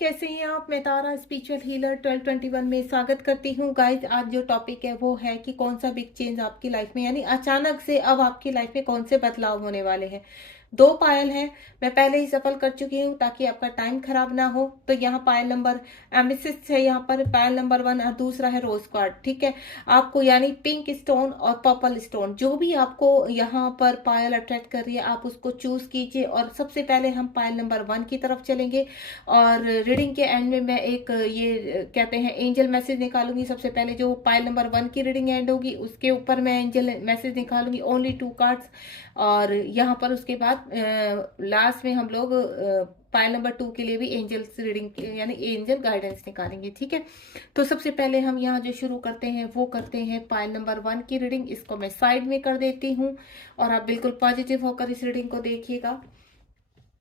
कैसे हैं आप? मैं तारा स्पिरिचुअल हीलर 1221 में स्वागत करती हूँ। गाइज, आज जो टॉपिक है वो है कि कौन सा बिग चेंज आपकी लाइफ में, यानी अचानक से अब आपकी लाइफ में कौन से बदलाव होने वाले हैं। दो पायल हैं, मैं पहले ही सफल कर चुकी हूँ ताकि आपका टाइम खराब ना हो। तो यहाँ पायल नंबर एमिसिस्ट है, यहाँ पर पायल नंबर 1 और दूसरा है रोज कार्ड। ठीक है, आपको यानी पिंक स्टोन और पर्पल स्टोन, जो भी आपको यहाँ पर पायल अट्रैक्ट कर रही है आप उसको चूज कीजिए। और सबसे पहले हम पायल नंबर 1 की तरफ चलेंगे और रीडिंग के एंड में मैं एक ये कहते हैं एंजल मैसेज निकालूंगी। सबसे पहले जो पाइल नंबर 1 की रीडिंग एंड होगी उसके ऊपर मैं एंजल मैसेज निकालूंगी, ओनली 2 कार्ड्स। और यहाँ पर उसके बाद लास्ट में हम लोग पाइल नंबर 2 के लिए भी एंजल्स रीडिंग यानी एंजल गाइडेंस निकालेंगे। ठीक है, तो सबसे पहले हम यहाँ जो शुरू करते हैं वो करते हैं पाइल नंबर 1 की रीडिंग। इसको मैं साइड में कर देती हूँ और आप बिल्कुल पॉजिटिव होकर इस रीडिंग को देखिएगा।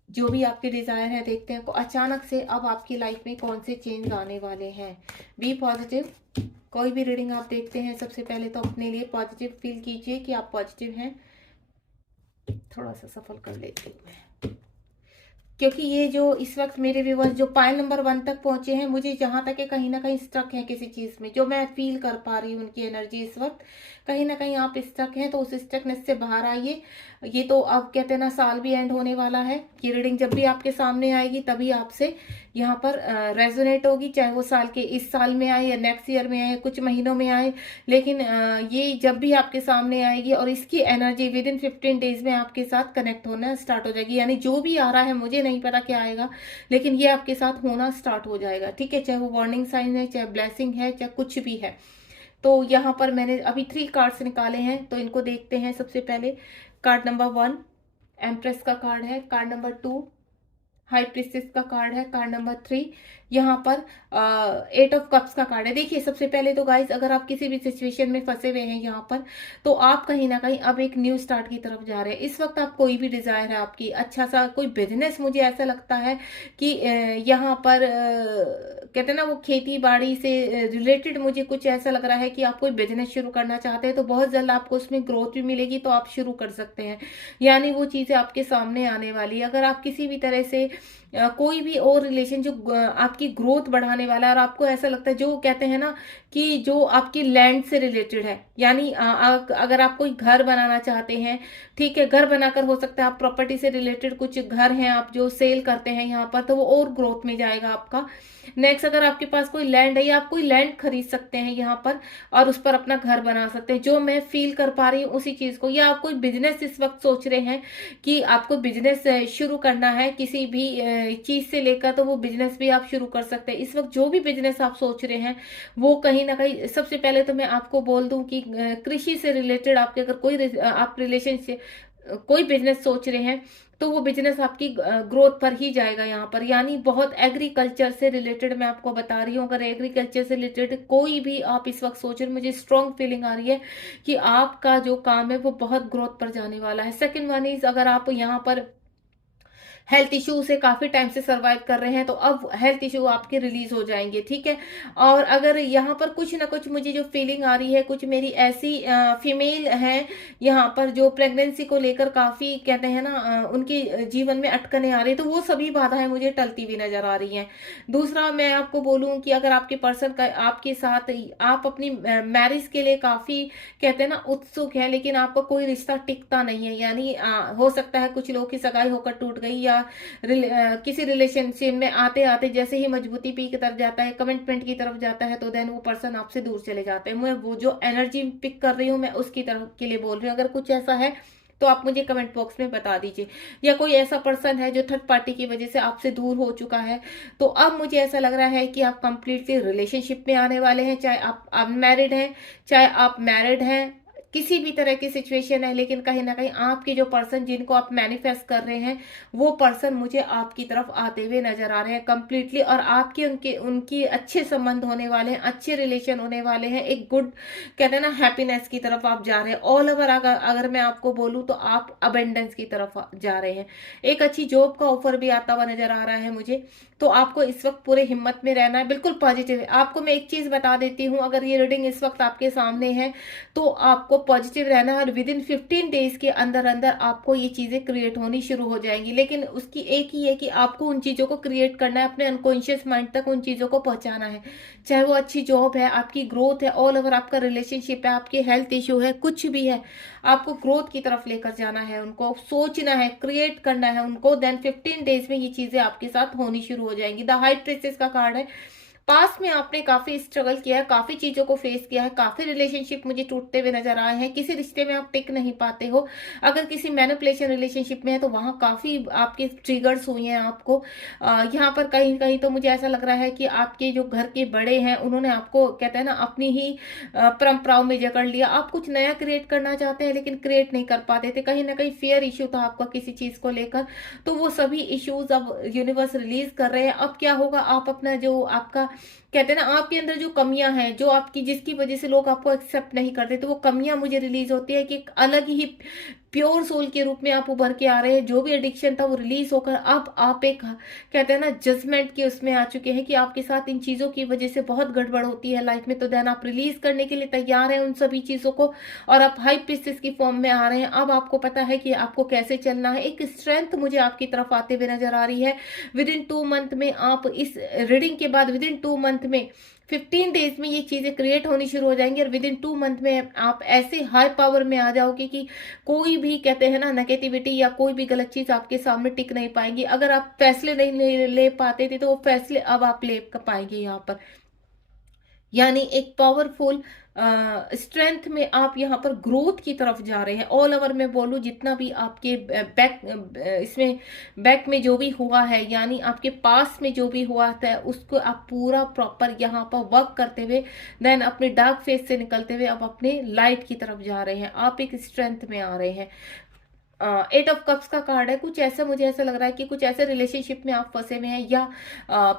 जो भी आपके डिजायर है देखते हैं को अचानक से अब आपकी लाइफ में कौन से चेंज आने वाले हैं। Be positive. कोई भी रीडिंग आप देखते हैं सबसे पहले तो अपने लिए पॉजिटिव फील कीजिए कि आप पॉजिटिव हैं। थोड़ा सा सफल कर लेती हूँ मैं, क्योंकि ये जो इस वक्त मेरे व्यूवर्स जो पाइल नंबर 1 तक पहुंचे हैं, मुझे जहां तक है कहीं ना कहीं स्टक है किसी चीज में, जो मैं फील कर पा रही हूँ उनकी एनर्जी इस वक्त। कहीं ना कहीं आप स्टक हैं तो उस स्टकनेस से बाहर आइए। ये तो अब कहते हैं ना, साल भी एंड होने वाला है। ये रीडिंग जब भी आपके सामने आएगी तभी आपसे यहाँ पर रेजोनेट होगी, चाहे वो साल के इस साल में आए या नेक्स्ट ईयर में आए, कुछ महीनों में आए। लेकिन ये जब भी आपके सामने आएगी और इसकी एनर्जी विद इन 15 डेज में आपके साथ कनेक्ट होना स्टार्ट हो जाएगी। यानी जो भी आ रहा है, मुझे नहीं पता क्या आएगा, लेकिन ये आपके साथ होना स्टार्ट हो जाएगा। ठीक है, चाहे वो वार्निंग साइन है, चाहे ब्लेसिंग है, चाहे कुछ भी है। तो यहाँ पर मैंने अभी 3 कार्ड्स निकाले हैं, तो इनको देखते हैं। सबसे पहले कार्ड नंबर 1 एम्प्रेस का कार्ड है, कार्ड नंबर 2 हाई प्रिस्टेस का कार्ड है, कार्ड नंबर 3 यहाँ पर 8 ऑफ कप्स का कार्ड है। देखिए, सबसे पहले तो गाइस, अगर आप किसी भी सिचुएशन में फंसे हुए हैं यहाँ पर, तो आप कहीं ना कहीं अब एक न्यू स्टार्ट की तरफ जा रहे हैं। इस वक्त आप कोई भी डिजायर है आपकी, अच्छा सा कोई बिजनेस, मुझे ऐसा लगता है कि यहाँ पर कहते हैं ना वो खेती बाड़ी से रिलेटेड, मुझे कुछ ऐसा लग रहा है कि आप कोई बिजनेस शुरू करना चाहते हैं तो बहुत जल्द आपको उसमें ग्रोथ भी मिलेगी, तो आप शुरू कर सकते हैं। यानी वो चीजें आपके सामने आने वाली है। अगर आप किसी भी तरह से कोई भी और रिलेशन जो आपकी ग्रोथ बढ़ाने वाला है, और आपको ऐसा लगता है, जो कहते हैं ना कि जो आपकी लैंड से रिलेटेड है, यानी अगर आप कोई घर बनाना चाहते हैं, ठीक है, घर बनाकर हो सकता है आप प्रॉपर्टी से रिलेटेड कुछ घर हैं आप जो सेल करते हैं यहाँ पर, तो वो और ग्रोथ में जाएगा आपका। नेक्स्ट, अगर आपके पास कोई लैंड है या आप कोई लैंड खरीद सकते हैं यहाँ पर और उस पर अपना घर बना सकते हैं, जो मैं फील कर पा रही हूँ उसी चीज को। या आप कोई बिजनेस इस वक्त सोच रहे हैं कि आपको बिजनेस शुरू करना है किसी भी चीज से लेकर, तो वो बिजनेस भी आप शुरू कर सकते हैं। इस वक्त जो भी बिजनेस आप सोच रहे हैं वो कहीं ना कहीं, सबसे पहले तो मैं आपको बोल दूं कि कृषि से रिलेटेड आपके अगर कोई आप रिलेशनशिप कोई बिजनेस सोच रहे हैं तो वो बिजनेस आपकी ग्रोथ पर ही जाएगा यहाँ पर। यानी बहुत एग्रीकल्चर से रिलेटेड मैं आपको बता रही हूँ। अगर एग्रीकल्चर से रिलेटेड कोई भी आप इस वक्त सोच रहे हैं, मुझे स्ट्रॉन्ग फीलिंग आ रही है कि आपका जो काम है वो बहुत ग्रोथ पर जाने वाला है। सेकंड वन इज, अगर आप यहाँ पर हेल्थ इश्यू से काफी टाइम से सरवाइव कर रहे हैं तो अब हेल्थ इश्यू आपके रिलीज हो जाएंगे। ठीक है, और अगर यहाँ पर कुछ ना कुछ मुझे जो फीलिंग आ रही है, कुछ मेरी ऐसी फीमेल है यहाँ पर जो प्रेगनेंसी को लेकर काफी कहते हैं ना उनके जीवन में अटकने आ रही है, तो वो सभी बाधाएं मुझे टलती हुई नजर आ रही हैं। दूसरा, मैं आपको बोलूं कि अगर आपके पर्सन का आपके साथ, आप अपनी मैरिज के लिए काफी कहते हैं ना उत्सुक है, लेकिन आपका कोई रिश्ता टिकता नहीं है। यानी हो सकता है कुछ लोगों की सगाई होकर टूट गई, या किसी रिलेशनशिप में आते आते जैसे ही मजबूती पी की तरफ जाता है, कमिटमेंट की तरफ जाता है, तो देन वो पर्सन आपसे दूर चले जाते हैं। मैं वो जो एनर्जी पिक कर रही हूँ मैं उसकी तरफ के लिए बोल रही हूँ। अगर कुछ ऐसा है तो आप मुझे कमेंट बॉक्स में बता दीजिए। या कोई ऐसा पर्सन है जो थर्ड पार्टी की वजह से आपसे दूर हो चुका है, तो अब मुझे ऐसा लग रहा है कि आप कंप्लीटली रिलेशनशिप में आने वाले हैं। चाहे आप अनमैरिड हैं, चाहे आप मैरिड हैं, किसी भी तरह की सिचुएशन है, लेकिन कहीं ना कहीं आपके जो पर्सन जिनको आप मैनिफेस्ट कर रहे हैं, वो पर्सन मुझे आपकी तरफ आते हुए नजर आ रहे हैं कंप्लीटली। और आपके उनके उनकी अच्छे संबंध होने वाले हैं, अच्छे रिलेशन होने वाले हैं, एक गुड कहते हैं ना हैप्पीनेस की तरफ आप जा रहे हैं। ऑल ओवर अगर मैं आपको बोलूं तो आप अबेंडेंस की तरफ जा रहे हैं। एक अच्छी जॉब का ऑफर भी आता हुआ नजर आ रहा है मुझे। तो आपको इस वक्त पूरे हिम्मत में रहना है, बिल्कुल पॉजिटिव है। आपको मैं एक चीज बता देती हूँ, अगर ये रीडिंग इस वक्त आपके सामने है तो आपको पॉजिटिव रहना है, और विद इन 15 डेज के अंदर अंदर आपको ये चीजें क्रिएट होनी शुरू हो जाएंगी। लेकिन उसकी एक ही है कि आपको उन चीजों को क्रिएट करना है, अपने अनकॉन्शियस माइंड तक उन चीजों को पहुंचाना है। चाहे वो अच्छी जॉब है, आपकी ग्रोथ है, ऑल ओवर आपका रिलेशनशिप है, आपके हेल्थ इशू है, कुछ भी है, आपको ग्रोथ की तरफ लेकर जाना है, उनको सोचना है, क्रिएट करना है उनको। देन 15 डेज में ये चीजें आपके साथ होनी शुरू हो जाएंगी। द हाई प्रिंसेस का कार्ड है। पास्ट में आपने काफी स्ट्रगल किया है, काफी चीजों को फेस किया है, काफी रिलेशनशिप मुझे टूटते हुए नजर आए हैं, किसी रिश्ते में आप टिक नहीं पाते हो। अगर किसी मैनिपुलेशन रिलेशनशिप में है तो वहां काफी आपके ट्रिगर्स हुए हैं आपको। यहाँ पर कहीं कहीं तो मुझे ऐसा लग रहा है कि आपके जो घर के बड़े हैं उन्होंने आपको, कहते हैं ना, अपनी ही परंपराओं में जकड़ लिया। आप कुछ नया क्रिएट करना चाहते हैं लेकिन क्रिएट नहीं कर पाते थे, कहीं ना कहीं फियर इश्यू था आपका किसी चीज को लेकर। तो वो सभी इश्यूज अब यूनिवर्स रिलीज कर रहे हैं। अब क्या होगा, आप अपना जो आपका, कहते हैं ना, आपके अंदर जो कमियां हैं, जो आपकी, जिसकी वजह से लोग आपको एक्सेप्ट नहीं करते, तो वो कमियां मुझे रिलीज होती है कि एक अलग ही प्योर सोल के रूप में आप उभर के आ रहे हैं। जो भी एडिक्शन था वो रिलीज होकर अब आप एक, कहते हैं ना, जजमेंट के उसमें आ चुके हैं कि आपके साथ इन चीजों की वजह से बहुत गड़बड़ होती है लाइफ में। तो देन आप रिलीज करने के लिए तैयार हैं उन सभी चीजों को, और आप हाई प्रीस्टेस की फॉर्म में आ रहे हैं। अब आपको पता है कि आपको कैसे चलना है। एक स्ट्रेंथ मुझे आपकी तरफ आते हुए नजर आ रही है। विद इन 2 मंथ में, आप इस रीडिंग के बाद विद इन 2 मंथ में, 15 डेज में ये चीजें क्रिएट होनी शुरू हो जाएंगी, और विद इन 2 मंथ में आप ऐसे हाई पावर में आ जाओगे कि कोई भी, कहते हैं ना, नेगेटिविटी या कोई भी गलत चीज आपके सामने टिक नहीं पाएंगी। अगर आप फैसले नहीं ले पाते थे तो वो फैसले अब आप ले पाएंगे यहाँ पर। यानी एक पावरफुल स्ट्रेंथ में आप यहाँ पर ग्रोथ की तरफ जा रहे हैं। ऑल ओवर में बोलूं, जितना भी आपके बैक, इसमें बैक में जो भी हुआ है, यानी आपके पास में जो भी हुआ था, उसको आप पूरा प्रॉपर यहाँ पर वर्क करते हुए, देन अपने डार्क फेस से निकलते हुए अब अपने लाइट की तरफ जा रहे हैं। आप एक स्ट्रेंथ में आ रहे हैं। 8 ऑफ कप्स का कार्ड है। कुछ ऐसा, मुझे ऐसा लग रहा है कि कुछ ऐसे रिलेशनशिप में आप फंसे हुए हैं, या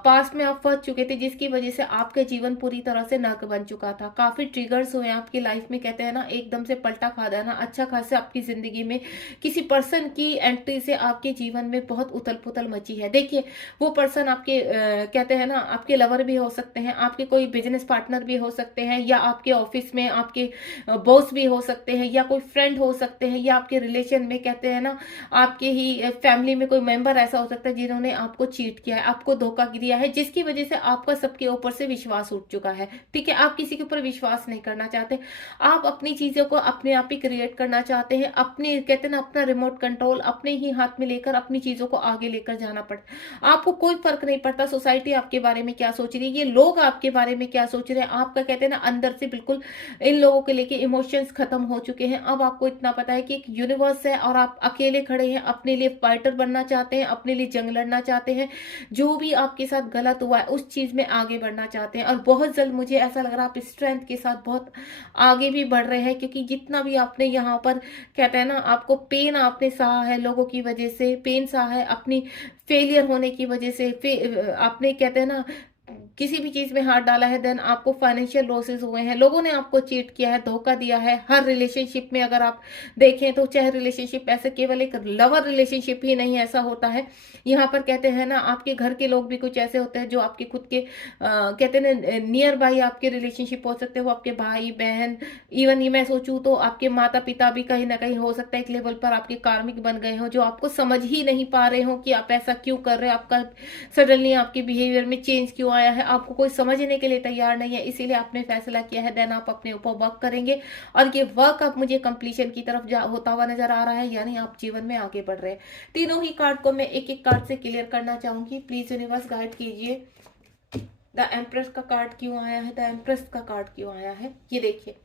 पास्ट में आप फंस चुके थे, जिसकी वजह से आपका जीवन पूरी तरह से नर्क बन चुका था। काफी ट्रिगर्स हुए हैं आपकी लाइफ में, कहते हैं ना, एकदम से पलटा खा देना अच्छा खासा आपकी जिंदगी में। किसी पर्सन की एंट्री से आपके जीवन में बहुत उथल पुथल मची है। देखिए, वो पर्सन आपके, कहते हैं ना, आपके लवर भी हो सकते हैं, आपके कोई बिजनेस पार्टनर भी हो सकते हैं, या आपके ऑफिस में आपके बॉस भी हो सकते हैं, या कोई फ्रेंड हो सकते हैं, या आपके रिलेशन में, कहते हैं ना, आपके ही फैमिली में कोई मेंबर ऐसा हो सकता है जिन्होंने आपको चीट किया है, आपको धोखा दिया है, जिसकी वजह से आपका सबके ऊपर से विश्वास उठ चुका है। ठीक है, आप किसी के ऊपर विश्वास नहीं करना चाहते, आप अपनी चीजों को अपने आप ही क्रिएट करना चाहते हैं। अपने, कहते हैं ना, अपना रिमोट कंट्रोल अपने ही हाथ में लेकर अपनी चीजों को आगे लेकर जाना पड़ता। आपको कोई फर्क नहीं पड़ता सोसाइटी आपके बारे में क्या सोच रही है, ये लोग आपके बारे में क्या सोच रहे हैं। आपका, कहते हैं ना, अंदर से बिल्कुल इन लोगों के लेके इमोशंस खत्म हो चुके हैं। अब आपको इतना पता है कि एक यूनिवर्स है और आप अकेले खड़े हैं, अपने लिए फाइटर बनना चाहते हैं, अपने लिए जंग लड़ना चाहते हैं, जो भी आपके साथ गलत हुआ है उस चीज में आगे बढ़ना चाहते हैं। और बहुत जल्द मुझे ऐसा लग रहा है आप स्ट्रेंथ के साथ बहुत आगे भी बढ़ रहे हैं, क्योंकि जितना भी आपने यहाँ पर, कहते हैं ना, आपको पेन आपने सहा है, लोगों की वजह से पेन सहा है, अपनी फेलियर होने की वजह से, आपने, कहते हैं ना, किसी भी चीज में हाथ डाला है, देन आपको फाइनेंशियल लॉसेस हुए हैं, लोगों ने आपको चीट किया है, धोखा दिया है। हर रिलेशनशिप में अगर आप देखें तो, चाहे रिलेशनशिप ऐसे केवल एक लवर रिलेशनशिप ही नहीं ऐसा होता है, यहाँ पर, कहते हैं ना, आपके घर के लोग भी कुछ ऐसे होते हैं जो आपके खुद के, कहते हैं ना, नियर बाई आपके रिलेशनशिप हो सकते हैं, वो आपके भाई बहन, इवन ये मैं सोचूं तो आपके माता पिता भी कहीं ना कहीं हो सकता है एक लेवल पर आपके कार्मिक बन गए हो, जो आपको समझ ही नहीं पा रहे हो कि आप ऐसा क्यों कर रहे हो, आपका सडनली आपके बिहेवियर में चेंज क्यों आया है, आपको कोई समझने के लिए तैयार नहीं है, इसीलिए आपने फैसला किया है। देन आप अपने ऊपर वर्क करेंगे, और ये वर्क अब मुझे कंप्लीशन की तरफ होता हुआ नजर आ रहा है, यानी आप जीवन में आगे बढ़ रहे हैं। तीनों ही कार्ड को मैं एक एक कार्ड से क्लियर करना चाहूंगी। प्लीज यूनिवर्स गाइड कीजिए। द एम्प्रेस का कार्ड क्यों आया है, द एम्प्रेस का कार्ड क्यों आया है, ये देखिए,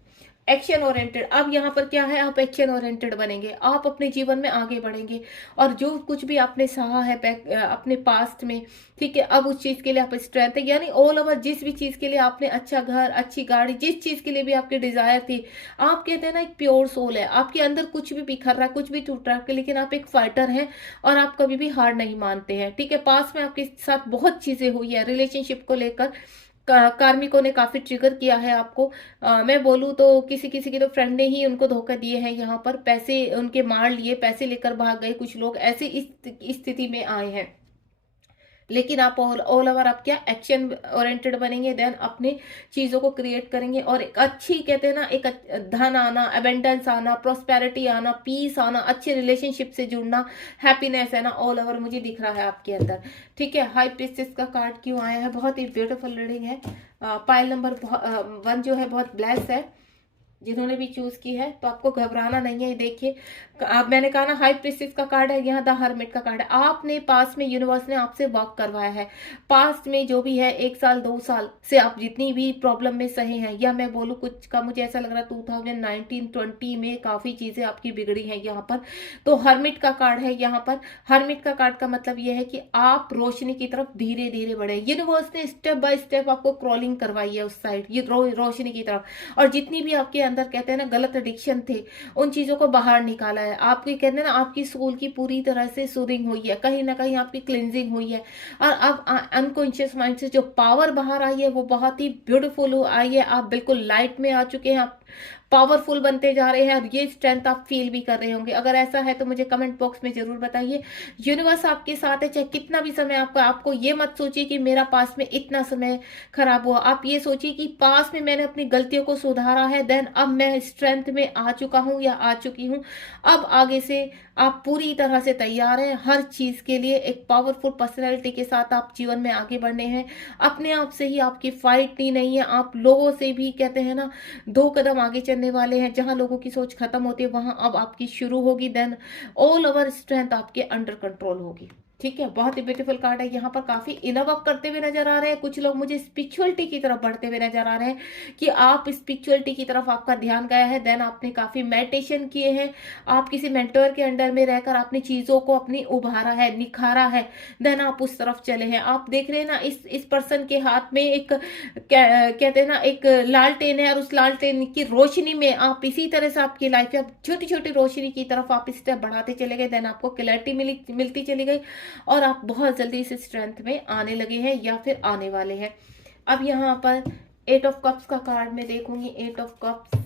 एक्शन ओरिएंटेड। अब यहाँ पर क्या है, आप एक्शन ओरिएंटेड बनेंगे, आप अपने जीवन में आगे बढ़ेंगे, और जो कुछ भी आपने सहा है अपने पास्ट में, ठीक है, अब उस चीज के लिए आप स्ट्रेंथ है, यानी ऑल ओवर जिस भी चीज के लिए आपने, अच्छा घर, अच्छी गाड़ी, जिस चीज के लिए भी आपकी डिजायर थी, आप, कहते हैं ना, एक प्योर सोल है, आपके अंदर कुछ भी बिखर रहा है, कुछ भी टूट रहा है, लेकिन आप एक फाइटर हैं, और आप कभी भी हार नहीं मानते हैं। ठीक है, पास में आपके साथ बहुत चीजें हुई है रिलेशनशिप को लेकर, कार्मिकों ने काफी ट्रिगर किया है आपको। मैं बोलूँ तो किसी किसी के तो फ्रेंड ने ही उनको धोखा दिए हैं, यहाँ पर पैसे उनके मार लिए, पैसे लेकर भाग गए कुछ लोग, ऐसे इस स्थिति में आए हैं। लेकिन आप ऑल ऑल ओवर आप क्या एक्शन ओरिएंटेड बनेंगे, देन अपने चीजों को क्रिएट करेंगे और एक अच्छी कहते हैं ना एक धन आना, अबेंडेंस आना, प्रोस्पेरिटी आना, पीस आना, अच्छे रिलेशनशिप से जुड़ना, हैप्पीनेस है ना ऑल ओवर मुझे दिख रहा है आपके अंदर। ठीक है, हाई प्रीस्टेस का कार्ड क्यों आया है, बहुत ही ब्यूटीफुल रीडिंग है। पाइल नंबर 1 जो है बहुत ब्लेस है, जिन्होंने भी चूज की है तो आपको घबराना नहीं है। देखिए अब मैंने कहा ना हाई प्रीस्टेस का कार्ड है, यहाँ द हर्मिट का कार्ड है। आपने पास्ट में यूनिवर्स ने आपसे वर्क करवाया है, पास्ट में जो भी है 1 साल 2 साल से आप जितनी भी प्रॉब्लम में सहे हैं, या मैं बोलूँ कुछ का मुझे ऐसा लग रहा है 2019-20 में काफी चीजें आपकी बिगड़ी हैं यहाँ पर। तो हर्मिट का कार्ड है यहाँ पर। हर्मिट का कार्ड का मतलब यह है कि आप रोशनी की तरफ धीरे धीरे बढ़े। यूनिवर्स ने स्टेप बाय स्टेप आपको क्रॉलिंग करवाई है उस साइड, ये रोशनी की तरफ। और जितनी भी आपके अंदर कहते हैं ना गलत एडिक्शन थे, उन चीजों को बाहर निकाला है। आपकी कहते हैं ना आपकी सोल की पूरी तरह से सूदिंग हुई है, कहीं ना कहीं आपकी क्लिनजिंग हुई है। और अब अनकॉन्शियस माइंड से जो पावर बाहर आई है वो बहुत ही ब्यूटीफुल आई है। आप बिल्कुल लाइट में आ चुके हैं, आप पावरफुल बनते जा रहे हैं और ये स्ट्रेंथ आप फील भी कर रहे होंगे। अगर ऐसा है तो मुझे कमेंट बॉक्स में जरूर बताइए। यूनिवर्स आपके साथ है, चाहे कितना भी समय आपका। आपको ये मत सोचिए कि मेरा पास में इतना समय खराब हुआ, आप ये सोचिए कि पास में मैंने अपनी गलतियों को सुधारा है, देन अब मैं स्ट्रेंथ में आ चुका हूं या आ चुकी हूं। अब आगे से आप पूरी तरह से तैयार हैं हर चीज के लिए। एक पावरफुल पर्सनैलिटी के साथ आप जीवन में आगे बढ़ने हैं। अपने आप से ही आपकी फाइट नहीं है, आप लोगों से भी कहते हैं ना 2 कदम आगे चलने वाले हैं। जहां लोगों की सोच खत्म होती है वहां अब आपकी शुरू होगी, देन ऑल ओवर स्ट्रेंथ आपके अंडर कंट्रोल होगी। ठीक है, बहुत ही ब्यूटीफुल कार्ड है। यहाँ पर काफी इनव अप करते हुए नजर आ रहे हैं कुछ लोग, मुझे स्पिरिचुअलिटी की तरफ बढ़ते हुए नजर आ रहे हैं कि आप स्पिरिचुअलिटी की तरफ आपका ध्यान गया है। देन आपने काफी मेडिटेशन किए हैं, आप किसी मेंटर के अंडर में रहकर आपने चीजों को अपनी उभारा है, निखारा है, देन आप उस तरफ चले हैं। आप देख रहे हैं ना इस पर्सन के हाथ में एक कहते हैं ना एक लालटेन है, और उस लालटेन की रोशनी में आप इसी तरह से आपकी लाइफ में छोटी छोटी रोशनी की तरफ आप स्टेप बढ़ाते चले गए। देन आपको क्लैरिटी मिलती चली गई और आप बहुत जल्दी इस स्ट्रेंथ में आने लगे हैं या फिर आने वाले हैं। अब यहाँ पर 8 ऑफ कप्स का कार्ड में देखूंगी, 8 ऑफ कप्स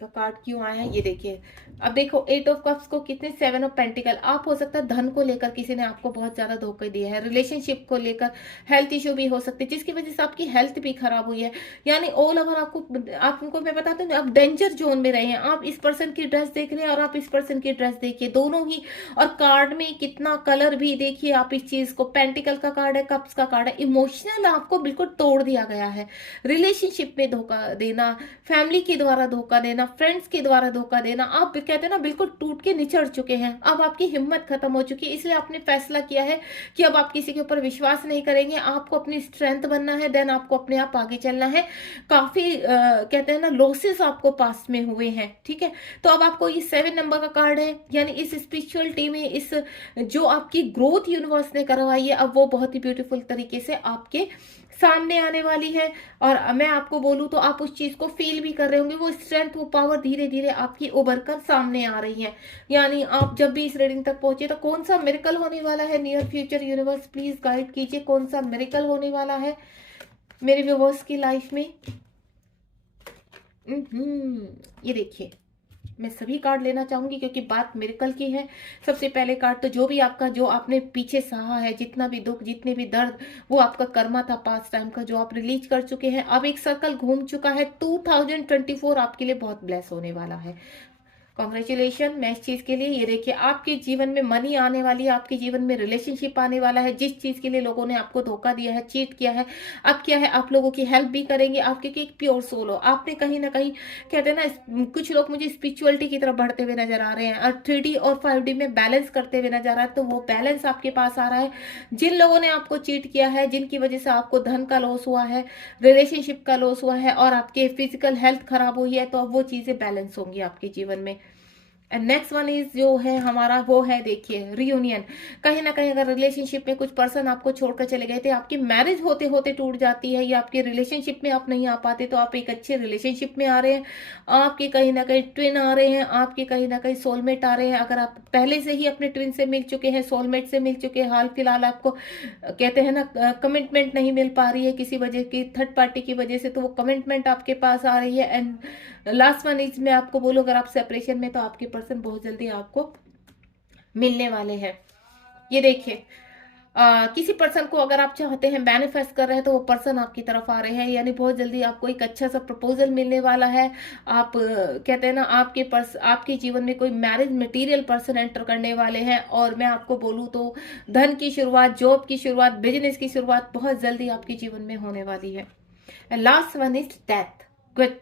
का कार्ड क्यों आया है ये देखिए। अब देखो 8 ऑफ कप्स को कितने 7 ऑफ पेंटिकल। आप हो सकता है धन को लेकर किसी ने आपको बहुत ज्यादा धोखा दिया है, रिलेशनशिप को लेकर हेल्थ इश्यू भी हो सकते हैं जिसकी वजह से आपकी हेल्थ भी खराब हुई है। यानी ऑल ओवर आपको मैं बताती हूँ आप डेंजर जोन में रहे हैं। आप इस पर्सन की ड्रेस देख रहे हैं और आप इस पर्सन की ड्रेस देखिए, दोनों ही। और कार्ड में कितना कलर भी देखिए आप इस चीज को। पेंटिकल का कार्ड है, कप्स का कार्ड है। इमोशनल आपको बिल्कुल तोड़ दिया गया है। रिलेशनशिप में धोखा देना, फैमिली के द्वारा धोखा देना, फ्रेंड्स के द्वारा धोखा देना, आप कहते हैं ना बिल्कुल टूट के निचड़ चुके हैं। अब आपकी हिम्मत खत्म हो चुकी है, इसलिए आपने फैसला किया है कि अब आप किसी के ऊपर विश्वास नहीं करेंगे। आपको अपनी स्ट्रेंथ बनना है, देन आपको अपने आप आगे चलना है। काफी कहते हैं ना लॉसेस आपको पास्ट में हुए हैं। ठीक है, तो अब आपको ये 7 नंबर का कार्ड है, यानी इस स्पिरिचुअलिटी में इस जो आपकी ग्रोथ यूनिवर्स ने करवाई है अब वो बहुत ही ब्यूटीफुल तरीके से आपके सामने आने वाली है। और मैं आपको बोलूं तो आप उस चीज को फील भी कर रहे होंगे, वो स्ट्रेंथ वो पावर धीरे धीरे आपकी उभर कर सामने आ रही है। यानी आप जब भी इस रीडिंग तक पहुंचे तो कौन सा मिरेकल होने वाला है near future, universe please guide कीजिए कौन सा मिरेकल होने वाला है मेरे व्यूअर्स की लाइफ में। ये देखिए मैं सभी कार्ड लेना चाहूंगी क्योंकि बात मिरेकल की है। सबसे पहले कार्ड तो जो भी आपका जो आपने पीछे सहा है, जितना भी दुख जितने भी दर्द, वो आपका कर्मा था पास्ट टाइम का जो आप रिलीज कर चुके हैं। अब एक सर्कल घूम चुका है। 2024 आपके लिए बहुत ब्लेस होने वाला है। कॉन्ग्रेचुलेशन मैं इस चीज के लिए। ये देखिए आपके जीवन में मनी आने वाली है, आपके जीवन में रिलेशनशिप आने वाला है। जिस चीज के लिए लोगों ने आपको धोखा दिया है, चीट किया है, अब क्या है आप लोगों की हेल्प भी करेंगे। आप क्योंकि एक प्योर सोल हो, आपने कहीं ना कहीं कहते हैं ना कुछ लोग मुझे स्पिरिचुअलिटी की तरफ बढ़ते हुए नजर आ रहे हैं और 3D और 5D में बैलेंस करते हुए नजर आ रहा है। तो वो बैलेंस आपके पास आ रहा है। जिन लोगों ने आपको चीट किया है, जिनकी वजह से आपको धन का लॉस हुआ है, रिलेशनशिप का लॉस हुआ है और आपके फिजिकल हेल्थ खराब हुई है, तो अब वो चीजें बैलेंस होंगी आपके जीवन में। एंड नेक्स्ट वन इज जो है हमारा वो है देखिए रियूनियन। कहीं ना कहीं अगर रिलेशनशिप में कुछ पर्सन आपको छोड़कर चले गए थे, आपकी मैरिज होते होते टूट जाती है या आपके रिलेशनशिप में आप नहीं आ पाते, तो आप एक अच्छे रिलेशनशिप में आ रहे हैं। आपके कहीं ना कहीं ट्विन आ रहे हैं, आपके कहीं ना कहीं सोलमेट आ रहे हैं। अगर आप पहले से ही अपने ट्विन से मिल चुके हैं, सोलमेट से मिल चुके हैं, हाल फिलहाल आपको कहते हैं ना कमिटमेंट नहीं मिल पा रही है किसी वजह की, थर्ड पार्टी की वजह से, तो वो कमिटमेंट आपके पास आ रही है। एंड लास्ट वन इज मैं आपको बोलूं अगर आप सेपरेशन में, तो आपके पर्सन बहुत जल्दी आपको मिलने वाले हैं। ये देखिए किसी पर्सन को अगर आप चाहते हैं मैनिफेस्ट कर रहे हैं तो वो पर्सन आपकी तरफ आ रहे हैं, यानी बहुत जल्दी आपको एक अच्छा सा प्रपोजल मिलने वाला है। आप कहते हैं ना, आपके जीवन में कोई मैरिज मटेरियल पर्सन एंटर करने वाले हैं। और मैं आपको बोलूँ तो धन की शुरुआत, जॉब की शुरुआत, बिजनेस की शुरुआत बहुत जल्दी आपके जीवन में होने वाली है। And last one is death. Good.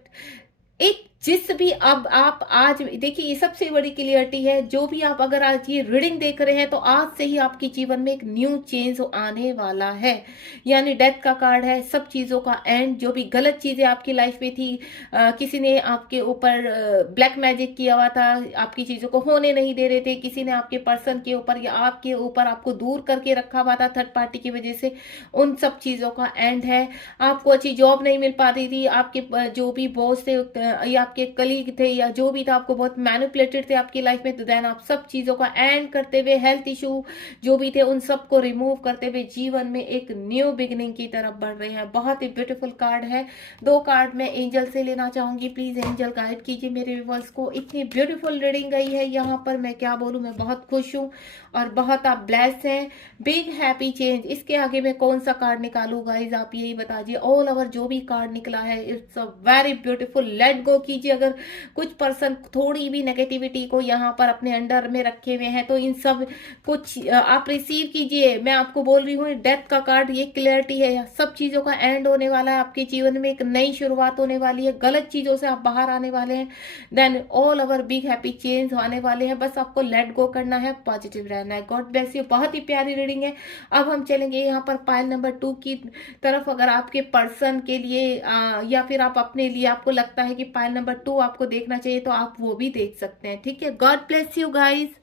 एक जिस भी अब आप आज देखिए, ये सबसे बड़ी क्लियरिटी है। जो भी आप अगर आज ये रीडिंग देख रहे हैं तो आज से ही आपके जीवन में एक न्यू चेंज आने वाला है। यानी डेथ का कार्ड है, सब चीजों का एंड। जो भी गलत चीजें आपकी लाइफ में थी, किसी ने आपके ऊपर ब्लैक मैजिक किया हुआ था, आपकी चीजों को होने नहीं दे रहे थे, किसी ने आपके पर्सन के ऊपर या आपके ऊपर आपको दूर करके रखा हुआ था थर्ड पार्टी की वजह से, उन सब चीजों का एंड है। आपको अच्छी जॉब नहीं मिल पा रही थी, आपके जो भी बॉस थे या आपके कलीग थे या जो भी था, आपको बहुत मैनिपुलेटेड थे आपकी लाइफ में, तो देन आप सब चीजों का एंड करते हुए, हेल्थ इशू जो भी थे उन सबको रिमूव करते हुए जीवन में एक न्यू बिगिनिंग की तरफ बढ़ रहे हैं। बहुत ही ब्यूटीफुल कार्ड है। 2 कार्ड मैं एंजल से लेना चाहूंगी। प्लीज एंजल गाइड कीजिए मेरे व्यूअर्स को। इतनी ब्यूटीफुल रीडिंग गई है यहाँ पर, मैं क्या बोलूँ, मैं बहुत खुश हूँ और बहुत आप ब्लेस्ड हैं। बिग हैप्पी चेंज, इसके आगे मैं कौन सा कार्ड निकालू गाइज, आप यही बता दीजिए। ऑल ओवर जो भी कार्ड निकला है it's a very beautiful. Let go कीजिए। अगर कुछ पर्सन थोड़ी भी नेगेटिविटी को यहाँ पर अपने अंडर में रखे हुए हैं तो इन सब कुछ आप रिसीव कीजिए। मैं आपको बोल रही हूँ, डेथ का कार्ड ये क्लियरिटी है, सब चीजों का एंड होने वाला है। आपके जीवन में एक नई शुरुआत होने वाली है, गलत चीजों से आप बाहर आने वाले हैं। Then all over big happy change आने वाले हैं। बस आपको लेट गो करना है, पॉजिटिव रहना है। God bless you. बहुत ही प्यारी रीडिंग है। अब हम चलेंगे यहाँ पर पाइल नंबर 2 की तरफ। अगर आपके पर्सन के लिए या फिर आप अपने लिए आपको लगता है कि पाइल नंबर 2 आपको देखना चाहिए तो आप वो भी देख सकते हैं। ठीक है, गॉड ब्लेस यू गाइज।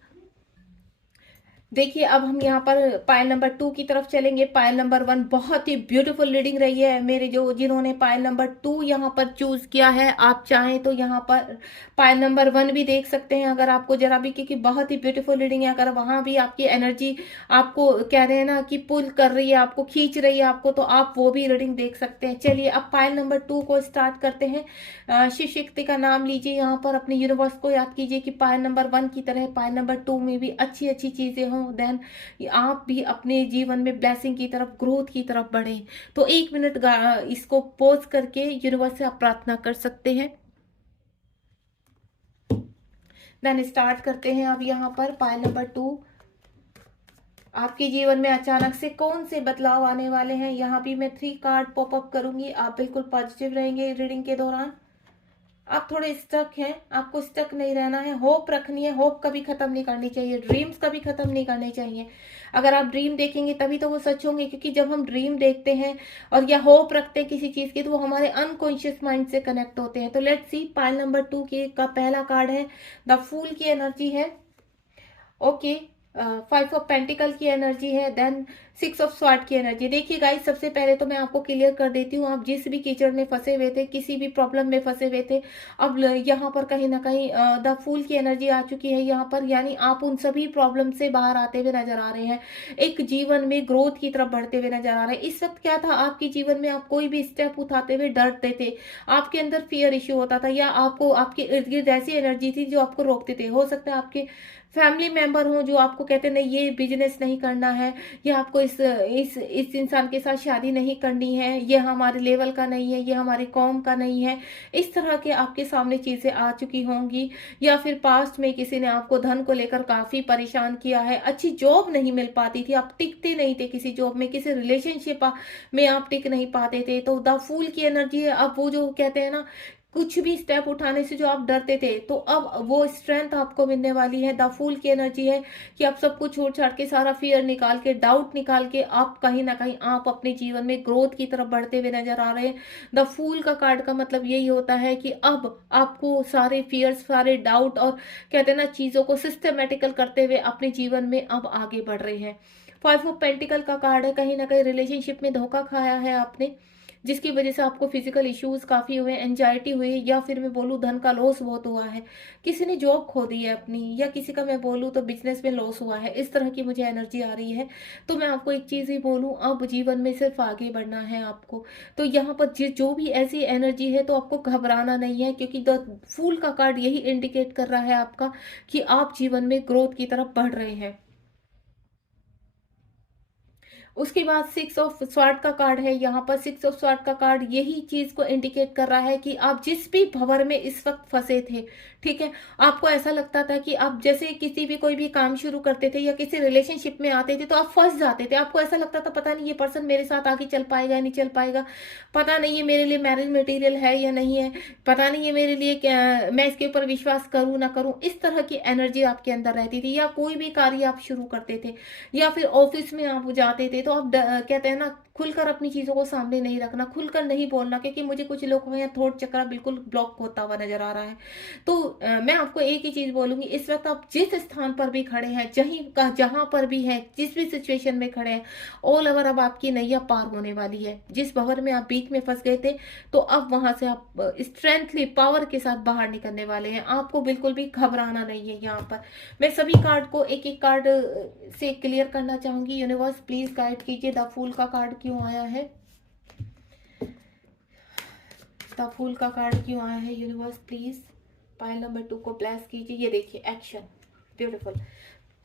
देखिए, अब हम यहाँ पर पायल नंबर 2 की तरफ चलेंगे। पायल नंबर 1 बहुत ही ब्यूटीफुल रीडिंग रही है मेरे जिन्होंने पायल नंबर 2 यहाँ पर चूज किया है। आप चाहें तो यहाँ पर पायल नंबर 1 भी देख सकते हैं अगर आपको जरा भी, क्योंकि बहुत ही ब्यूटीफुल रीडिंग है। अगर वहां भी आपकी एनर्जी आपको कह रहे हैं ना कि पुल कर रही है, आपको खींच रही है आपको, तो आप वो भी रीडिंग देख सकते हैं। चलिए अब पायल नंबर 2 को स्टार्ट करते हैं। शिव शक्ति का नाम लीजिए, यहाँ पर अपने यूनिवर्स को याद कीजिए कि पायल नंबर 1 की तरह पायल नंबर 2 में भी अच्छी अच्छी चीजें हों। देन आप भी अपने जीवन में ब्लेसिंग की तरफ, ग्रोथ की तरफ बढ़े। तो 1 मिनट इसको पॉज करके यूनिवर्स से आप प्रार्थना कर सकते हैं। देन स्टार्ट करते हैं। अब यहाँ पर पायल नंबर 2, आपके जीवन में अचानक से कौन से बदलाव आने वाले हैं। यहाँ भी मैं 3 कार्ड पॉप अप करूंगी। आप बिल्कुल पॉजिटिव रहेंगे रीडिंग के दौरान। आप थोड़े स्टक हैं, आपको स्टक नहीं रहना है, होप रखनी है। होप कभी खत्म नहीं करनी चाहिए, ड्रीम्स कभी खत्म नहीं करने चाहिए। अगर आप ड्रीम देखेंगे तभी तो वो सच होंगे, क्योंकि जब हम ड्रीम देखते हैं और या होप रखते हैं किसी चीज की तो वो हमारे अनकॉन्शियस माइंड से कनेक्ट होते हैं। तो लेट्स सी, पाइल नंबर 2 की का पहला कार्ड है द फूल की एनर्जी है। ओके, 5 ऑफ पेंटिकल की एनर्जी है। देन 6 ऑफ स्वॉर्ड की एनर्जी। देखिए गाइस, सबसे पहले तो मैं आपको क्लियर कर देती हूँ, आप जिस भी कीचड़ में फंसे हुए थे, किसी भी प्रॉब्लम में फंसे हुए थे, अब यहाँ पर कहीं ना कहीं द फूल की एनर्जी आ चुकी है यहाँ पर। यानी आप उन सभी प्रॉब्लम से बाहर आते हुए नजर आ रहे हैं, एक जीवन में ग्रोथ की तरफ बढ़ते हुए नजर आ रहे हैं। इस वक्त क्या था, आपके जीवन में आप कोई भी स्टेप उठाते हुए डरते थे, आपके अंदर फियर इश्यू होता था, या आपको आपके इर्द गिर्द ऐसी एनर्जी थी जो आपको रोकते थे। हो सकता है आपके फैमिली मेंबर हो जो आपको कहते नहीं ये बिजनेस नहीं करना है, या आपको इस इंसान के साथ शादी नहीं करनी है, ये हमारे लेवल का नहीं है, ये हमारे कौम का नहीं है। इस तरह के आपके सामने चीजें आ चुकी होंगी। या फिर पास्ट में किसी ने आपको धन को लेकर काफी परेशान किया है, अच्छी जॉब नहीं मिल पाती थी, आप टिकते नहीं थे किसी जॉब में, किसी रिलेशनशिप में आप टिक नहीं पाते थे। तो द फूल की एनर्जी है। अब वो जो कहते हैं ना, कुछ भी स्टेप उठाने से जो आप डरते थे, तो अब वो स्ट्रेंथ आपको मिलने वाली है। द फूल की एनर्जी है कि आप सब कुछ छोड़ छाड़ के, सारा फियर निकाल के, डाउट निकाल के, आप कहीं ना कहीं आप अपने जीवन में ग्रोथ की तरफ बढ़ते हुए नजर आ रहे हैं। द फूल का कार्ड का मतलब यही होता है कि अब आपको सारे फियर्स, सारे डाउट और कहते हैं ना चीजों को सिस्टमेटिकल करते हुए अपने जीवन में अब आगे बढ़ रहे हैं। 5 ऑफ पेंटिकल का कार्ड है, कहीं ना कहीं रिलेशनशिप में धोखा खाया है आपने, जिसकी वजह से आपको फिजिकल इश्यूज काफी हुए, एंजाइटी हुई, या फिर मैं बोलूँ धन का लॉस बहुत हुआ है, किसी ने जॉब खो दी है अपनी, या किसी का मैं बोलूँ तो बिजनेस में लॉस हुआ है। इस तरह की मुझे एनर्जी आ रही है। तो मैं आपको एक चीज ही बोलूँ, अब जीवन में सिर्फ आगे बढ़ना है आपको। तो यहाँ पर जो भी ऐसी एनर्जी है तो आपको घबराना नहीं है, क्योंकि द फूल का कार्ड यही इंडिकेट कर रहा है आपका कि आप जीवन में ग्रोथ की तरफ बढ़ रहे हैं। उसके बाद 6 ऑफ स्वॉर्ड का कार्ड है यहाँ पर। 6 ऑफ स्वॉर्ड का कार्ड यही चीज को इंडिकेट कर रहा है कि आप जिस भी भंवर में इस वक्त फंसे थे, ठीक है, आपको ऐसा लगता था कि आप जैसे किसी भी कोई भी काम शुरू करते थे या किसी रिलेशनशिप में आते थे तो आप फंस जाते थे। आपको ऐसा लगता था पता नहीं ये पर्सन मेरे साथ आगे चल पाएगा नहीं चल पाएगा, पता नहीं ये मेरे लिए मैरिज मटेरियल है या नहीं है, पता नहीं ये मेरे लिए क्या, मैं इसके ऊपर विश्वास करूं ना करूं। इस तरह की एनर्जी आपके अंदर रहती थी। या कोई भी कार्य आप शुरू करते थे या फिर ऑफिस में आप जाते थे तो आप कहते हैं ना, खुलकर अपनी चीजों को सामने नहीं रखना, खुलकर नहीं बोलना, क्योंकि मुझे कुछ लोगों का यहाँ थोट चक्रा बिल्कुल ब्लॉक होता हुआ नजर आ रहा है। तो मैं आपको एक ही चीज बोलूंगी, इस वक्त आप जिस स्थान पर भी खड़े हैं, जहां पर भी हैं, जिस भी सिचुएशन में खड़े हैं, ऑल ओवर अब आपकी नैया पार होने वाली है। जिस भंवर में आप बीच में फंस गए थे तो अब वहां से आप स्ट्रेंथली पावर के साथ बाहर निकलने वाले हैं। आपको बिल्कुल भी घबराना नहीं है। यहाँ पर मैं सभी कार्ड को एक एक कार्ड से क्लियर करना चाहूंगी। यूनिवर्स प्लीज गाइड कीजिए, द फूल का कार्ड क्यों आया है, द फूल का कार्ड क्यों आया है। यूनिवर्स प्लीज पाइल नंबर 2 को ब्लेस कीजिए। ये देखिए action, beautiful.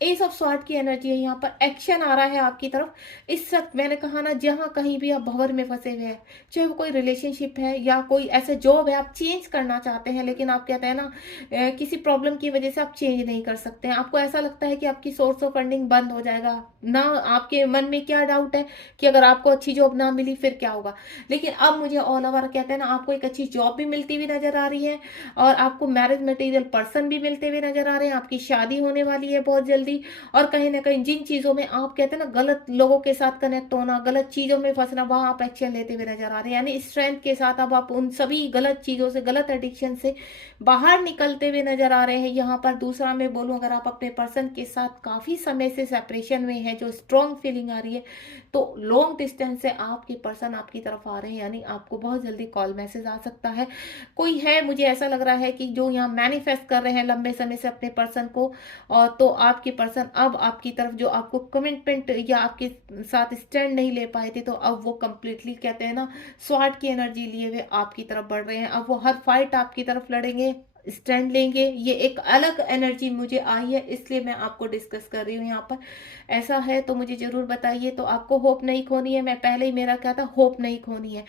S of sword की एनर्जी है यहाँ पर, एक्शन आ रहा है आपकी तरफ। इस वक्त मैंने कहा ना, जहां कहीं भी आप भंवर में फंसे हुए हैं, चाहे वो कोई रिलेशनशिप है या कोई ऐसा जॉब है आप चेंज करना चाहते हैं, लेकिन आप कहते हैं ना किसी प्रॉब्लम की वजह से आप चेंज नहीं कर सकते हैं। आपको ऐसा लगता है कि आपकी सोर्स ऑफ फंडिंग बंद हो जाएगा ना। आपके मन में क्या डाउट है कि अगर आपको अच्छी जॉब ना मिली फिर क्या होगा, लेकिन अब मुझे ऑल ओवर कहते हैं ना, आपको एक अच्छी जॉब भी मिलती हुई नजर आ रही है और आपको मैरिज मटेरियल पर्सन भी मिलते हुए नजर आ रहे हैं। आपकी शादी होने वाली है बहुत जल्दी। और कहीं ना कहीं जिन चीजों में आप कहते हैं ना गलत लोगों के साथ कनेक्ट होना, गलत चीजों में फंसना, वहां आप एक्शन लेते हुए नजर आ रहे हैं। यानी स्ट्रेंथ के साथ अब आप उन सभी गलत चीजों से, गलत एडिक्शन से बाहर निकलते हुए नजर आ रहे हैं। यहाँ पर दूसरा मैं बोलूं, अगर आप अपने पर्सन के साथ काफी समय से सेपरेशन में है, जो स्ट्रॉन्ग फीलिंग आ रही है, तो लॉन्ग डिस्टेंस से आपके पर्सन आपकी तरफ आ रहे हैं। यानी आपको बहुत जल्दी कॉल मैसेज आ सकता है। कोई है, मुझे ऐसा लग रहा है कि जो यहाँ मैनिफेस्ट कर रहे हैं लंबे समय से अपने पर्सन को, और तो आपके पर्सन अब आपकी तरफ जो आपको कमिटमेंट या आपके साथ स्टैंड नहीं ले पाए थे, तो अब वो कंप्लीटली कहते हैं ना स्वॉर्ड की एनर्जी लिए हुए आपकी तरफ बढ़ रहे हैं। अब वो हर फाइट आपकी तरफ लड़ेंगे, स्टैंड लेंगे। ये एक अलग एनर्जी मुझे आई है, इसलिए मैं आपको डिस्कस कर रही हूँ यहाँ पर। ऐसा है तो मुझे जरूर बताइए। तो आपको होप नहीं खोनी है, मैं पहले ही मेरा क्या था, होप नहीं खोनी है।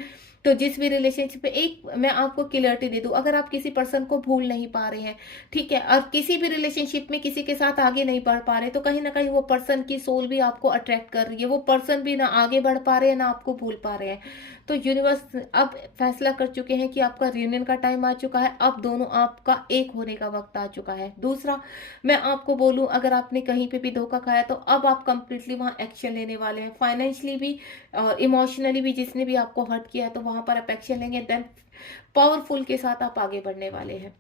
तो जिस भी रिलेशनशिप में, एक मैं आपको क्लियरिटी दे दूं, अगर आप किसी पर्सन को भूल नहीं पा रहे हैं, ठीक है, और किसी भी रिलेशनशिप में किसी के साथ आगे नहीं बढ़ पा रहे, तो कहीं ना कहीं वो पर्सन की सोल भी आपको अट्रैक्ट कर रही है। वो पर्सन भी ना आगे बढ़ पा रहे हैं ना आपको भूल पा रहे हैं। तो यूनिवर्स अब फैसला कर चुके हैं कि आपका रियूनियन का टाइम आ चुका है। अब दोनों आपका एक होने का वक्त आ चुका है। दूसरा मैं आपको बोलूं, अगर आपने कहीं पे भी धोखा खाया तो अब आप कंप्लीटली वहां एक्शन लेने वाले हैं। फाइनेंशियली भी और इमोशनली भी, जिसने भी आपको हर्ट किया है तो वहां पर आप एक्शन लेंगे। देन पावरफुल के साथ आप आगे बढ़ने वाले हैं।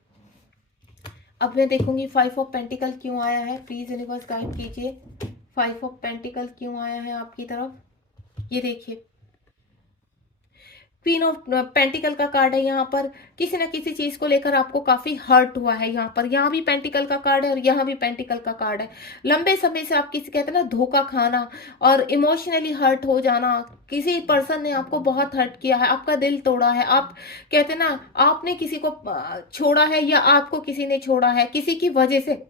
अब मैं देखूंगी 5 ऑफ पेंटिकल क्यों आया है, प्लीज यूनिवर्स गाइड कीजिए। 5 ऑफ पेंटिकल क्यों आया है आपकी तरफ। ये देखिए क्वीन ऑफ पेंटिकल का कार्ड है यहाँ पर। किसी ना किसी चीज को लेकर आपको काफी हर्ट हुआ है यहाँ पर। यहाँ भी पेंटिकल का कार्ड है और यहाँ भी पेंटिकल का कार्ड है। लंबे समय से आप किसी कहते हैं ना धोखा खाना और इमोशनली हर्ट हो जाना, किसी पर्सन ने आपको बहुत हर्ट किया है, आपका दिल तोड़ा है। आप कहते हैं ना, आपने किसी को छोड़ा है या आपको किसी ने छोड़ा है, किसी की वजह से,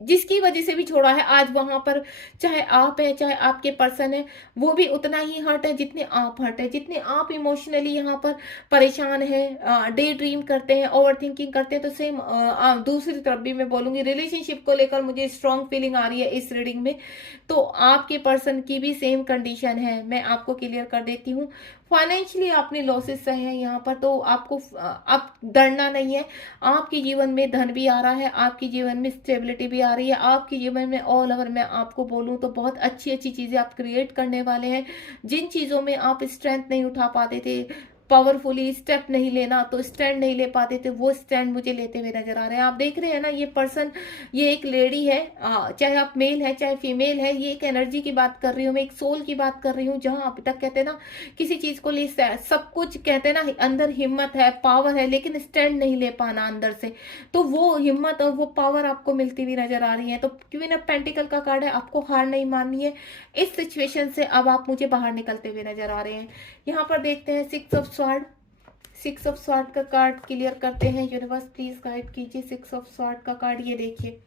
जिसकी वजह से भी छोड़ा है, आज वहां पर चाहे आप है चाहे आपके पर्सन है, वो भी उतना ही हर्ट है जितने आप हर्ट है, जितने आप इमोशनली यहाँ पर परेशान है, डे ड्रीम करते हैं, ओवर थिंकिंग करते हैं। तो सेम दूसरी तरफ भी मैं बोलूंगी, रिलेशनशिप को लेकर मुझे स्ट्रॉन्ग फीलिंग आ रही है इस रीडिंग में। तो आपके पर्सन की भी सेम कंडीशन है, मैं आपको क्लियर कर देती हूँ। फाइनेंशियली आपने लॉसेस सहे हैं यहाँ पर, तो आपको आप डरना नहीं है। आपके जीवन में धन भी आ रहा है, आपके जीवन में स्टेबिलिटी भी आ रही है, आपके जीवन में ऑल ओवर मैं आपको बोलूं तो बहुत अच्छी अच्छी चीजें आप क्रिएट करने वाले हैं। जिन चीजों में आप स्ट्रेंथ नहीं उठा पाते थे, पावरफुली स्टेप नहीं लेना, तो स्टैंड नहीं ले पाते थे, वो स्टैंड मुझे लेते हुए नजर आ रहे हैं। आप देख रहे हैं ना, ये पर्सन, ये एक लेडी है, चाहे आप मेल है चाहे फीमेल है, ये एक एनर्जी की बात कर रही हूँ मैं, एक सोल की बात कर रही हूँ। जहां अभी तक कहते हैं ना किसी चीज को ले सब कुछ कहते हैं ना, अंदर हिम्मत है, पावर है, लेकिन स्टैंड नहीं ले पाना अंदर से, तो वो हिम्मत और वो पावर आपको मिलती हुई नजर आ रही है। तो क्वीन ऑफ पेंटिकल का कार्ड है, आपको हार नहीं माननी है इस सिचुएशन से। अब आप मुझे बाहर निकलते हुए नजर आ रहे हैं। यहाँ पर देखते हैं 6 ऑफ स्वॉर्ड। 6 ऑफ स्वॉर्ड का कार्ड क्लियर करते हैं। यूनिवर्स प्लीज गाइड कीजिए 6 ऑफ स्वॉर्ड का कार्ड। ये देखिए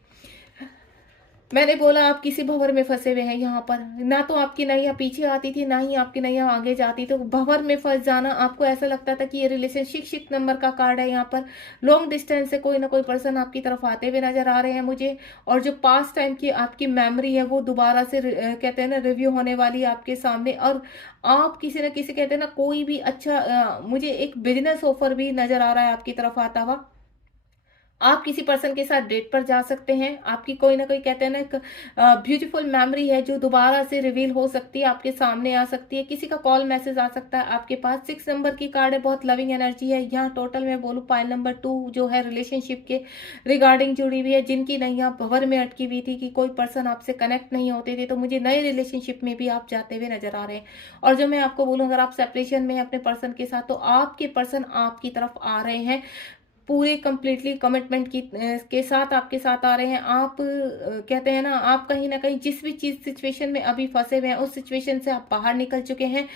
मैंने बोला आप किसी भंवर में फंसे हुए हैं यहाँ पर, ना तो आपकी नैया पीछे आती थी ना ही आपकी नैया आगे जाती, तो भंवर में फंस जाना। आपको ऐसा लगता था कि ये रिलेशनशिप नंबर का कार्ड है। यहाँ पर लॉन्ग डिस्टेंस से कोई ना कोई पर्सन आपकी तरफ आते हुए नजर आ रहे हैं मुझे, और जो पास्ट टाइम की आपकी मेमोरी है वो दोबारा से कहते हैं ना रिव्यू होने वाली है आपके सामने। और आप किसी न किसी कहते हैं ना कोई भी अच्छा मुझे एक बिजनेस ऑफर भी नजर आ रहा है आपकी तरफ आता हुआ। आप किसी पर्सन के साथ डेट पर जा सकते हैं। आपकी कोई ना कोई कहते हैं ना एक ब्यूटीफुल मेमोरी है जो दोबारा से रिवील हो सकती है, आपके सामने आ सकती है। किसी का कॉल मैसेज आ सकता है आपके पास। 6 नंबर की कार्ड है, बहुत लविंग एनर्जी है यहाँ। टोटल मैं बोलूँ पाइल नंबर 2 जो है रिलेशनशिप के रिगार्डिंग जुड़ी हुई है, जिनकी नैया भंवर में अटकी हुई थी कि कोई पर्सन आपसे कनेक्ट नहीं होते थे, तो मुझे नए रिलेशनशिप में भी आप जाते हुए नजर आ रहे हैं। और जो मैं आपको बोलूँ, अगर आप सेपरेशन में अपने पर्सन के साथ, तो आपके पर्सन आपकी तरफ आ रहे हैं पूरे कंप्लीटली कमिटमेंट की के साथ आपके साथ आ रहे हैं। आप कहते हैं ना कहीं जिस भी चीज सिचुएशन में अभी फंसे हुए हैं, उस सिचुएशन से आप बाहर निकल चुके हैं।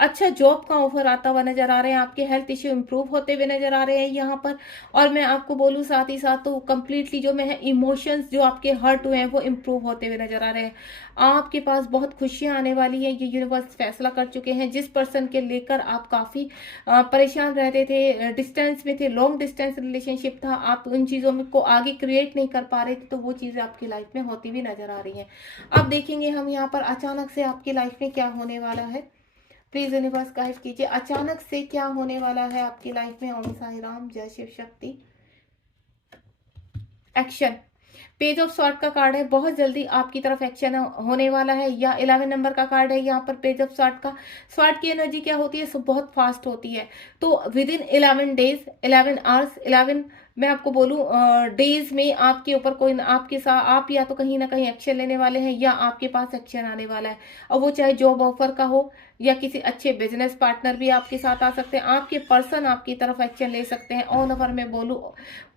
अच्छा जॉब का ऑफर आता हुआ नजर आ रहे हैं, आपके हेल्थ इश्यू इंप्रूव होते हुए नजर आ रहे हैं यहाँ पर। और मैं आपको बोलूँ साथ ही साथ तो कंप्लीटली जो मैं इमोशंस जो आपके हर्ट हुए हैं वो इंप्रूव होते हुए नजर आ रहे हैं। आपके पास बहुत खुशियां आने वाली है, ये यूनिवर्स फैसला कर चुके हैं। जिस पर्सन के लेकर आप काफी परेशान रहते थे, डिस्टेंस में थे, लॉन्ग डिस्टेंस रिलेशनशिप था, आप उन चीजों में को आगे क्रिएट नहीं कर पा रहे थे, तो वो चीजें आपकी लाइफ में होती हुई नजर आ रही हैं। अब देखेंगे हम यहाँ पर अचानक से आपकी लाइफ में क्या होने वाला है। प्लीज यूनिवर्स गाइड कीजिए, अचानक से क्या होने वाला है आपकी लाइफ में। ओम साई राम, जय Shiv Shakti. Action. Page of sort का कार्ड है, बहुत जल्दी आपकी तरफ एक्शन होने वाला है। या 11 नंबर का कार्ड है यहाँ पर पेज ऑफ सॉर्ट का। सॉर्ट की एनर्जी क्या होती है, सब बहुत फास्ट होती है। तो विद इन 11 डेज, 11 आवर्स, 11 मैं आपको बोलूं डेज में आपके ऊपर कोई आपके साथ आप या तो कहीं ना कहीं एक्शन लेने वाले हैं, या आपके पास एक्शन आने वाला है। और वो चाहे जॉब ऑफर का हो, या किसी अच्छे बिजनेस पार्टनर भी आपके साथ आ सकते हैं। आपके पर्सन आपकी तरफ एक्शन ले सकते हैं। ऑल ओवर में बोलूं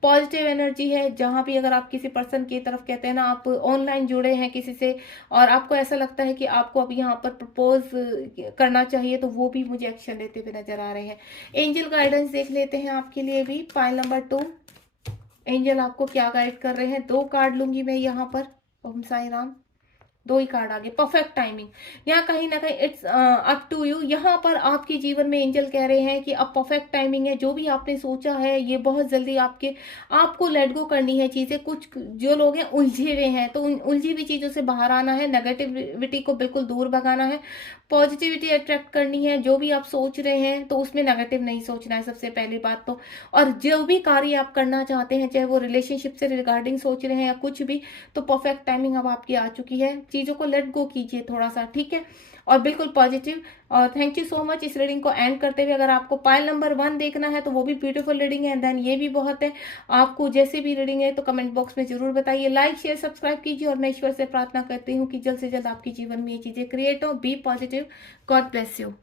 पॉजिटिव एनर्जी है, जहां भी अगर आप किसी पर्सन की तरफ कहते हैं ना आप ऑनलाइन जुड़े हैं किसी से, और आपको ऐसा लगता है कि आपको अब यहाँ पर प्रपोज करना चाहिए, तो वो भी मुझे एक्शन लेते हुए नजर आ रहे हैं। एंजल गाइडेंस देख लेते हैं आपके लिए भी। पाइल नंबर 2, एंजल आपको क्या गाइड कर रहे हैं। 2 कार्ड लूंगी मैं यहाँ पर। ओम साई राम। 2 ही कार्ड आगे, परफेक्ट टाइमिंग। यहाँ कहीं ना कहीं इट्स अप टू यू। यहाँ पर आपके जीवन में एंजल कह रहे हैं कि अब परफेक्ट टाइमिंग है। जो भी आपने सोचा है ये बहुत जल्दी आपको लेट गो करनी है चीजें। कुछ जो लोग हैं उलझे हुए हैं, तो उन उलझी हुई चीजों से बाहर आना है। नेगेटिविटी को बिल्कुल दूर भगाना है, पॉजिटिविटी अट्रैक्ट करनी है। जो भी आप सोच रहे हैं तो उसमें नेगेटिव नहीं सोचना है, सबसे पहली बात तो। और जो भी कार्य आप करना चाहते हैं, चाहे वो रिलेशनशिप से रिगार्डिंग सोच रहे हैं या कुछ भी, तो परफेक्ट टाइमिंग अब आपकी आ चुकी है। चीजों को लेट गो कीजिए थोड़ा सा, ठीक है, और बिल्कुल पॉजिटिव। और थैंक यू सो मच। इस रीडिंग को एंड करते हुए, अगर आपको पाइल नंबर 1 देखना है तो वो भी ब्यूटीफुल रीडिंग है, देन ये भी बहुत है। आपको जैसे भी रीडिंग है तो कमेंट बॉक्स में जरूर बताइए। लाइक शेयर सब्सक्राइब कीजिए, और मैं ईश्वर से प्रार्थना करती हूँ कि जल्द से जल्द आपके जीवन में ये चीजें क्रिएट हो। Be positive. God bless you.